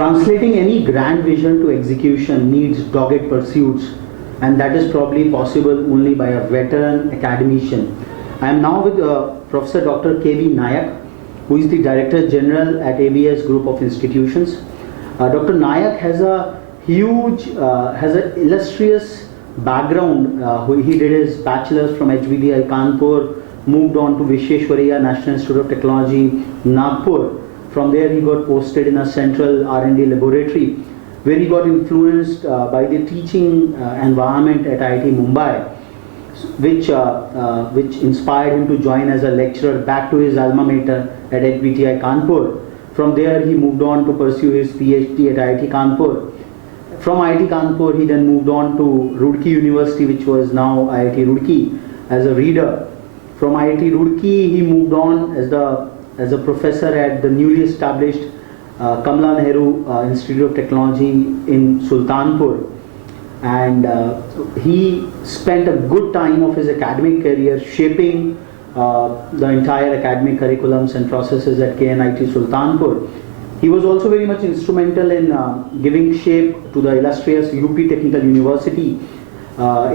Translating any grand vision to execution needs dogged pursuits, and that is probably possible only by a veteran academician. I am now with Professor Dr. K.V. Nayak, who is the Director General at ABS Group of Institutions. Dr. Nayak has a has an illustrious background. He did his bachelor's from HBDI Kanpur, moved on to Vishweshwaraya National Institute of Technology, Nagpur. From there he got posted in a central R&D laboratory, where he got influenced by the teaching environment at IIT Mumbai, which inspired him to join as a lecturer back to his alma mater at HBDI Kanpur. From there he moved on to pursue his PhD at IIT Kanpur. From IIT Kanpur he then moved on to Roorkee University, which was now IIT Roorkee, as a reader. From IIT Roorkee he moved on as a professor at the newly established Kamala Nehru Institute of Technology in Sultanpur, and he spent a good time of his academic career shaping the entire academic curriculums and processes at KNIT Sultanpur. He was also very much instrumental in giving shape to the illustrious UP Technical University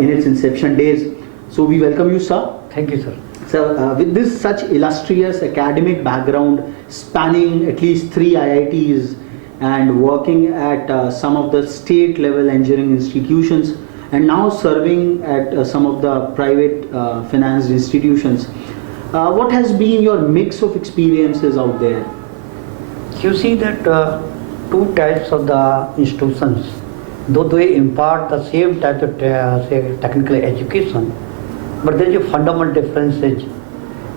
in its inception days. So we welcome you, sir. Thank you, sir. So with this such illustrious academic background spanning at least 3 IITs and working at some of the state level engineering institutions and now serving at some of the private financed institutions, what has been your mix of experiences out there? You see that two types of the institutions, though they impart the same type of say technical education, but there is a fundamental difference is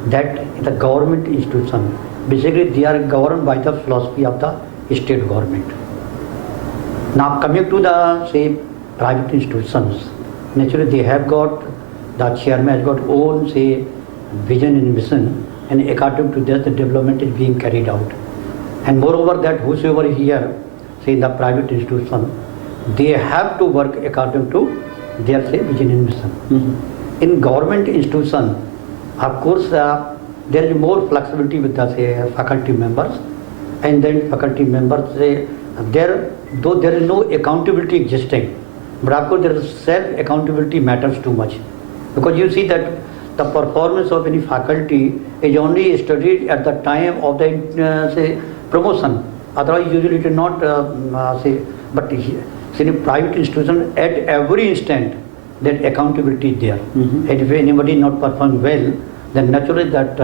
that the government institution, basically they are governed by the philosophy of the state government. Now coming to the say private institutions, naturally they have got, the chairman has got own say vision and mission, and according to that the development is being carried out. And moreover that whosoever here, say in the private institution, they have to work according to their say vision and mission. Mm-hmm. In government institution, of course, there is more flexibility with the say, faculty members, and then faculty members say though there is no accountability existing, but of course there is self accountability matters too much, because you see that the performance of any faculty is only studied at the time of the say promotion. Otherwise, usually it is not say. But in a private institution, at every instant, that accountability is there. Mm-hmm. And if anybody not perform well, then naturally that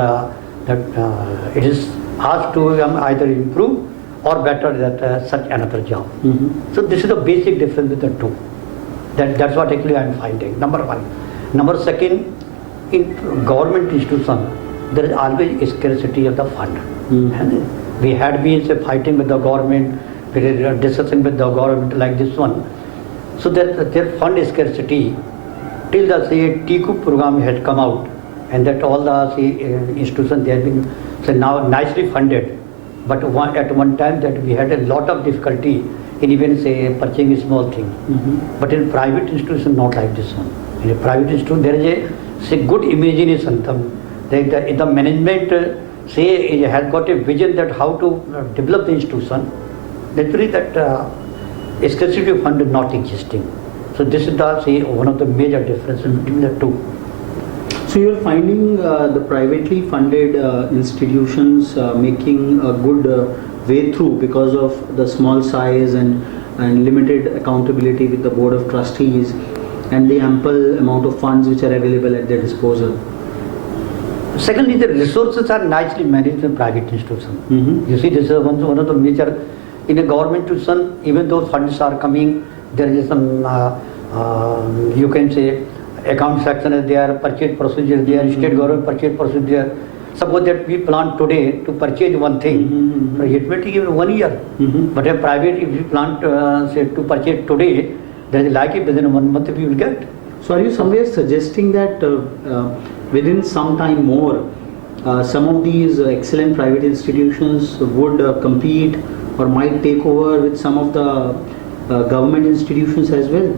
it is asked to either improve or better that such another job. Mm-hmm. So this is the basic difference with the two. That's what actually I am finding. Number one. Number second, in government institution, there is always a scarcity of the fund. Mm-hmm. And we had been say, fighting with the government, we are discussing with the government like this one. So that their fund scarcity till the say TCU program had come out, and that all the say institutions they have been say now nicely funded, but at one time that we had a lot of difficulty in even say purchasing a small thing. Mm-hmm. But in private institution not like this one. In a private institution there is a say good imagination. The management say has got a vision that how to develop the institution. Naturally that scarcity of fund is not existing. So this is the say one of the major differences between the two. So you're finding the privately funded institutions making a good way through because of the small size and limited accountability with the board of trustees and the ample amount of funds which are available at their disposal. Secondly, the resources are nicely managed in private institutions. Mm-hmm. You see, this is one of the major. In a government institution, even though funds are coming, there is some you can say account section is there, purchase procedure there, state government purchase procedure. Suppose that we plan today to purchase one thing, Mm-hmm. it may take even 1 year. Mm-hmm. But a private, if you plan say to purchase today, there is likely within 1 month we will get. So are you somewhere suggesting that within some time more, some of these excellent private institutions would compete or might take over with some of the government institutions as well?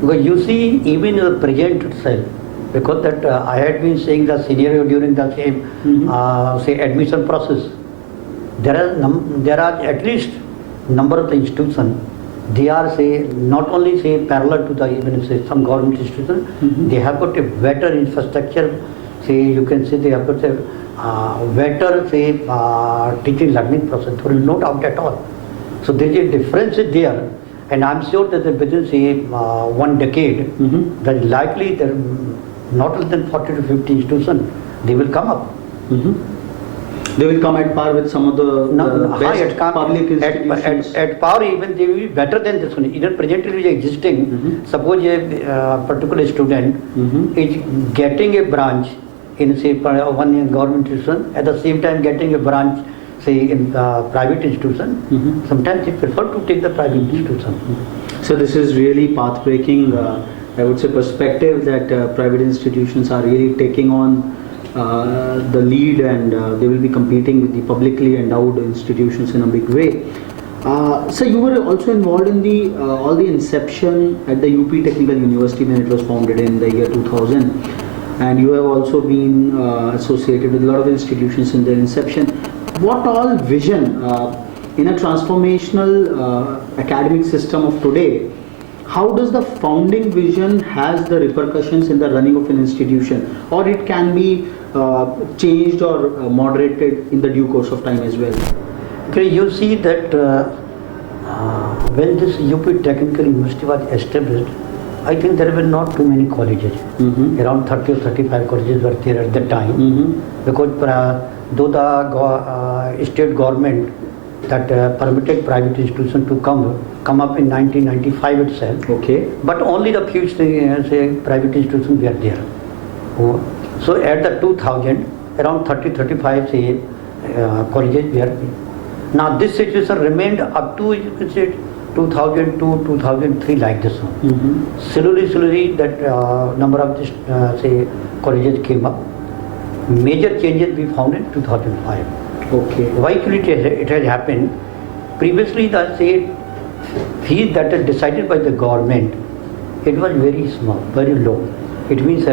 Because you see, even in the present itself, because that I had been saying the scenario during the same say admission process, there are at least number of the institutions, they are say not only say parallel to the even say some government institution, Mhm. they have got a better infrastructure. Say you can say they have got a better say teaching learning process. There is no doubt at all. So there is a difference is there, and I'm sure that within say 1 decade, Mhm. that is likely there not less than 40 to 50 institutions they will come up. Mhm. They will come at par with some of the best public institutions. At par even they will be better than this one. Even presently existing, Mhm. suppose a particular student Mhm. is getting a branch in say one government institution, at the same time getting a branch say in private institution, Mhm. sometimes they prefer to take the private institution. So this is really path-breaking, I would say, perspective that private institutions are really taking on the lead, and they will be competing with the publicly endowed institutions in a big way. So you were also involved in the all the inception at the UP Technical University when it was founded in the year 2000, and you have also been associated with a lot of institutions in their inception. What all vision in a transformational academic system of today, how does the founding vision has the repercussions in the running of an institution, or it can be changed or moderated in the due course of time as well? Okay, you see that when this UP Technical University was established, I think there were not too many colleges. Mhm. Around 30 or 35 colleges were there at that time. Mhm. Because though the state government that permitted private institutions to come up in 1995 itself, Okay. but only the few say private institutions were there. So at the 2000, around 30-35 say colleges were. Now this situation remained up to you can say 2002-2003 like this one. Mhm. Slowly that number of this, say colleges came up. Major changes we found in 2005. Okay. Why it has happened? Previously, the say fees that are decided by the government, it was very small, very low. It means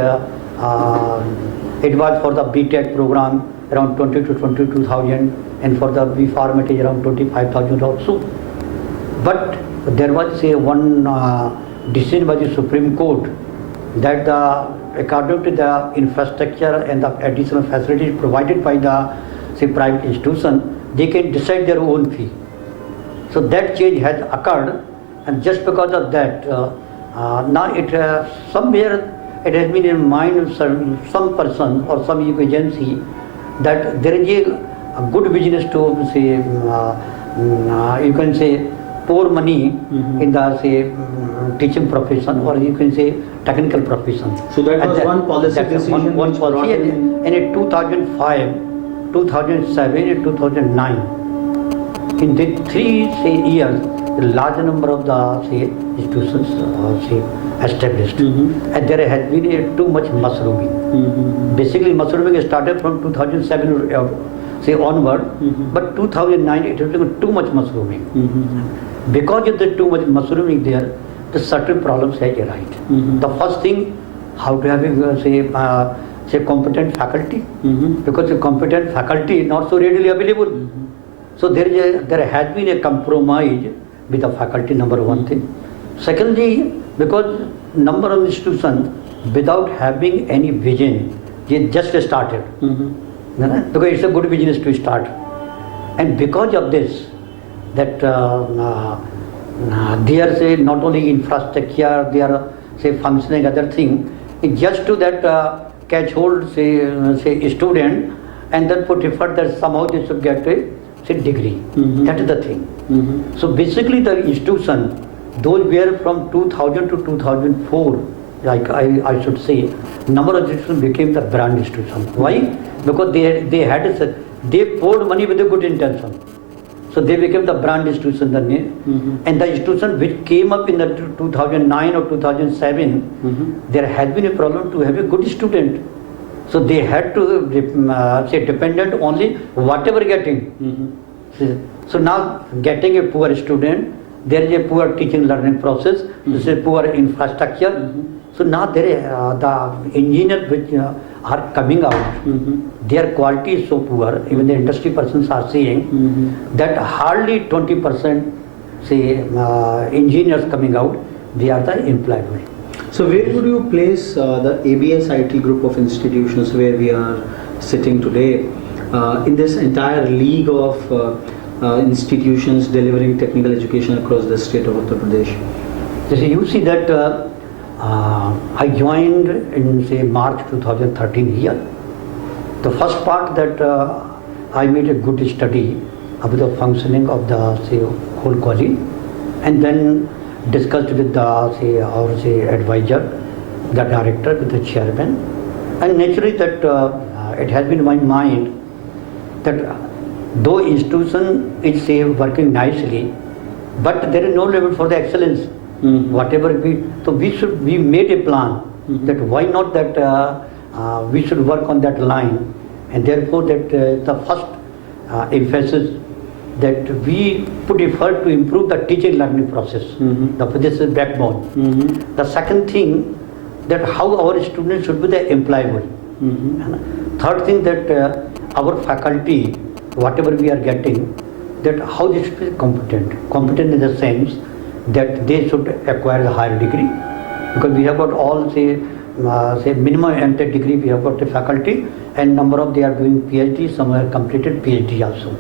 it was for the BTech program around 20 to 22,000, and for the B Pharm it is around 25,000 also. But there was say one decision by the Supreme Court that according to the infrastructure and the additional facilities provided by the say private institution, they can decide their own fee. So that change has occurred, and just because of that, now it somewhere it has been in mind of some person or some agency that there is a good business to say you can say pour money Mhm. in the say teaching profession, or you can say technical profession. So that was one policy that's decision one which policy, brought in- and in 2005, 2007 and 2009, in the 3 say years, a large number of the say institutions say established, Mhm. and there has been too much mushrooming. Mhm. Basically, mushrooming started from 2007 say onward, Mhm. but 2009 it has become too much mushrooming. Mhm. Because of the too much mushrooming there, the certain problems have arisen. Mhm. The first thing, how to have say competent faculty, Mhm. because the competent faculty is not so readily available. Mhm. So there has been a compromise with the faculty, number one thing. Secondly, because number of institutions without having any vision, they just started. Mhm. Because it's a good business to start. And because of this, that they are say not only infrastructure, they are say functioning other thing, it's just to that catch hold say student, and then put effort that somehow they should get a say degree. Mhm. That is the thing. Mm-hmm. So basically the institution, those were from 2000 to 2004, like I should say, number of institutions became the brand institution. Why? Because they poured money with a good intention. So they became the brand institution, the name. Mm-hmm. And the institution which came up in the 2009 or 2007, Mm-hmm. there had been a problem to have a good student. So they had to say dependent only whatever getting. Mm-hmm. So now getting a poor student, there is a poor teaching learning process, this is poor infrastructure. Mhm. So now there is, the engineers which are coming out, Mm-hmm. their quality is so poor, even the industry persons are saying Mm-hmm. that hardly 20% engineers coming out, they are the employable. So where would you place the ABS IT group of institutions where we are sitting today in this entire league of institutions delivering technical education across the state of Uttar Pradesh? You see that I joined in March 2013 here. The first part that I made a good study of the functioning of the whole college, and then discussed with the our advisor, the director, with the chairman, and naturally that it has been in my mind that though institution is working nicely, but there is no limit for the excellence. Whatever we made a plan that why not that we should work on that line, and therefore that the first emphasis that we put effort to improve the teaching learning process. This is backbone. The second thing that how our students should be the employable. Third thing that our faculty, whatever we are getting, that how they should be competent in the sense that they should acquire a higher degree, because we have got all minimum MTech degree we have got the faculty, and number of they are doing PhD, some have completed PhD also.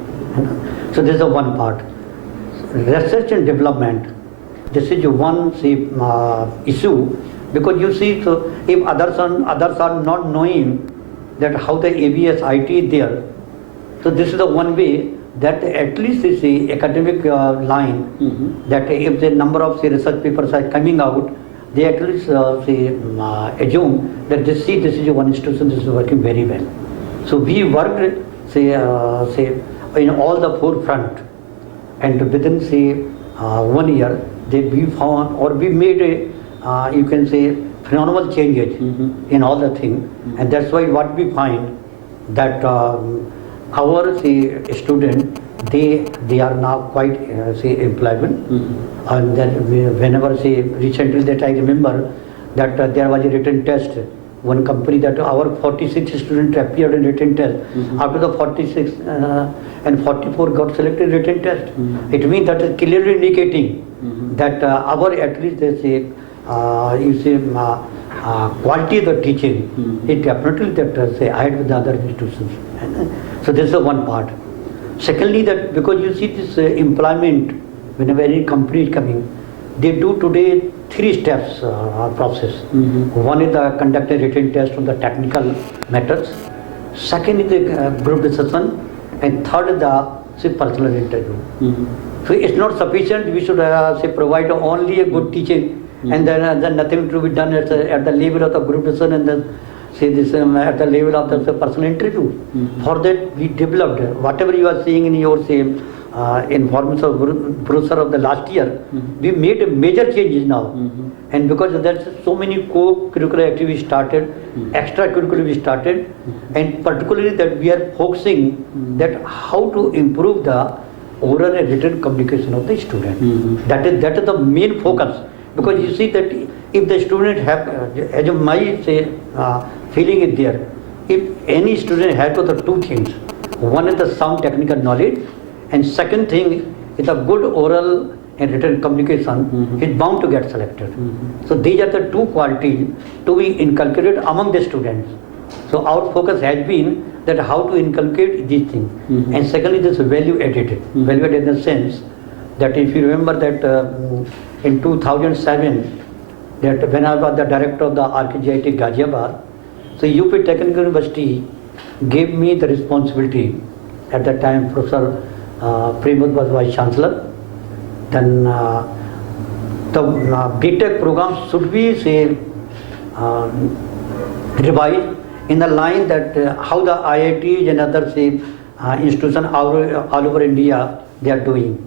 So this is the one part. Research and development, this is one issue, because you see, so if others are not knowing that how the ABS IT is there, so this is the one way that at least is the academic line, that if the number of research papers are coming out, they at least assume that this is one institution, this is working very well. So we worked in all the forefront, and within 1 year we found or we made a you can say phenomenal changes in all the things, and that's why what we find that our student they are now quite employable, and then whenever recently that I remember that there was a written test, one company that our 46 students appeared in written test. After the 46 and 44 got selected written test. It means that is clearly indicating that our at least they say quality of the teaching is definitely that ahead with the other institutions. So this is one part. Secondly, that because you see this employment, whenever any company is coming, they do today 3 steps process. One is the conduct a written test on the technical matters. Second is the group discussion, and third is the personal interview. So it's not sufficient. We should provide only a good teaching, and then nothing to be done at the level of the group discussion, and then at the level of the personal interview. For that we developed whatever you are seeing in your information brochure of the last year. We made major changes now, and because there's so many co-curricular activities started, extracurricular we started, and particularly that we are focusing that how to improve the oral and written communication of the student. That is the main focus, because you see that if the student have, as my feeling is there, if any student has the 2 things, one is the sound technical knowledge, and second thing is a good oral and written communication, is bound to get selected. So these are the 2 qualities to be inculcated among the students. So our focus has been that how to inculcate these things. And secondly, this value added in the sense that if you remember that in 2007, that when I was the director of the RKGIT Ghaziabad, so UP Technical University gave me the responsibility. At that time, Professor Premod was Vice Chancellor. Then the BTech program should be revised in the line that how the IITs and other institutions all over India they are doing.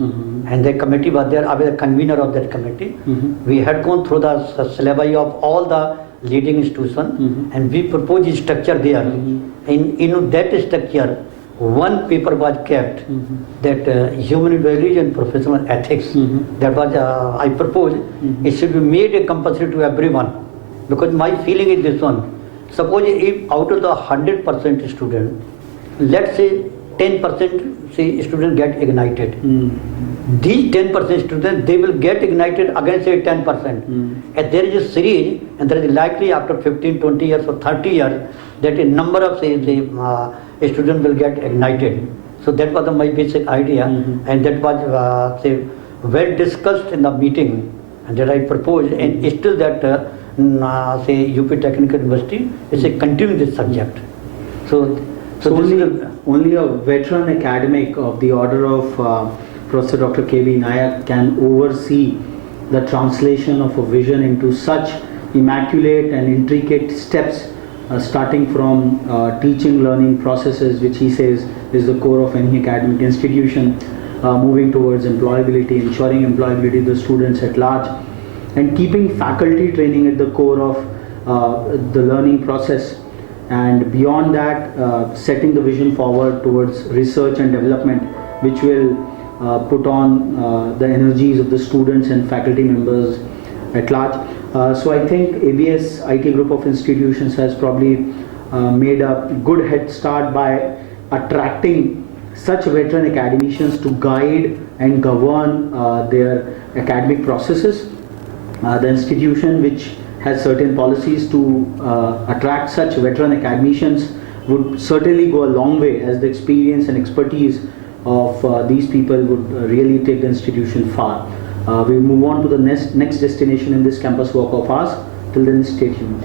And the committee was there. I was the convener of that committee. We had gone through the syllabi of all the leading institutions, and we proposed a structure there. In that structure, one paper was kept, that human values and professional ethics. That was I proposed. It should be made a compulsory to everyone, because my feeling is this one. Suppose if out of the 100% student, let's say 10% say students get ignited. Mm. These 10% students, they will get ignited against say 10%. Mm. And there is a series, and there is likely after 15, 20 years or 30 years that a number of say a student will get ignited. So that was my basic idea, and that was say well discussed in the meeting, and that I proposed, and still that say UP Technical University is continuing this subject. So So this only, is only a veteran academic of the order of Professor Dr. K.V. Nayak can oversee the translation of a vision into such immaculate and intricate steps, starting from teaching learning processes, which he says is the core of any academic institution, moving towards employability, ensuring employability of the students at large, and keeping faculty training at the core of the learning process. And beyond that, setting the vision forward towards research and development, which will put on the energies of the students and faculty members at large. So I think ABS IT Group of Institutions has probably made a good head start by attracting such veteran academicians to guide and govern their academic processes. The institution, which has certain policies to attract such veteran academicians, would certainly go a long way, as the experience and expertise of these people would really take the institution far. We move on to the next destination in this campus walk of ours. Till then, stay tuned.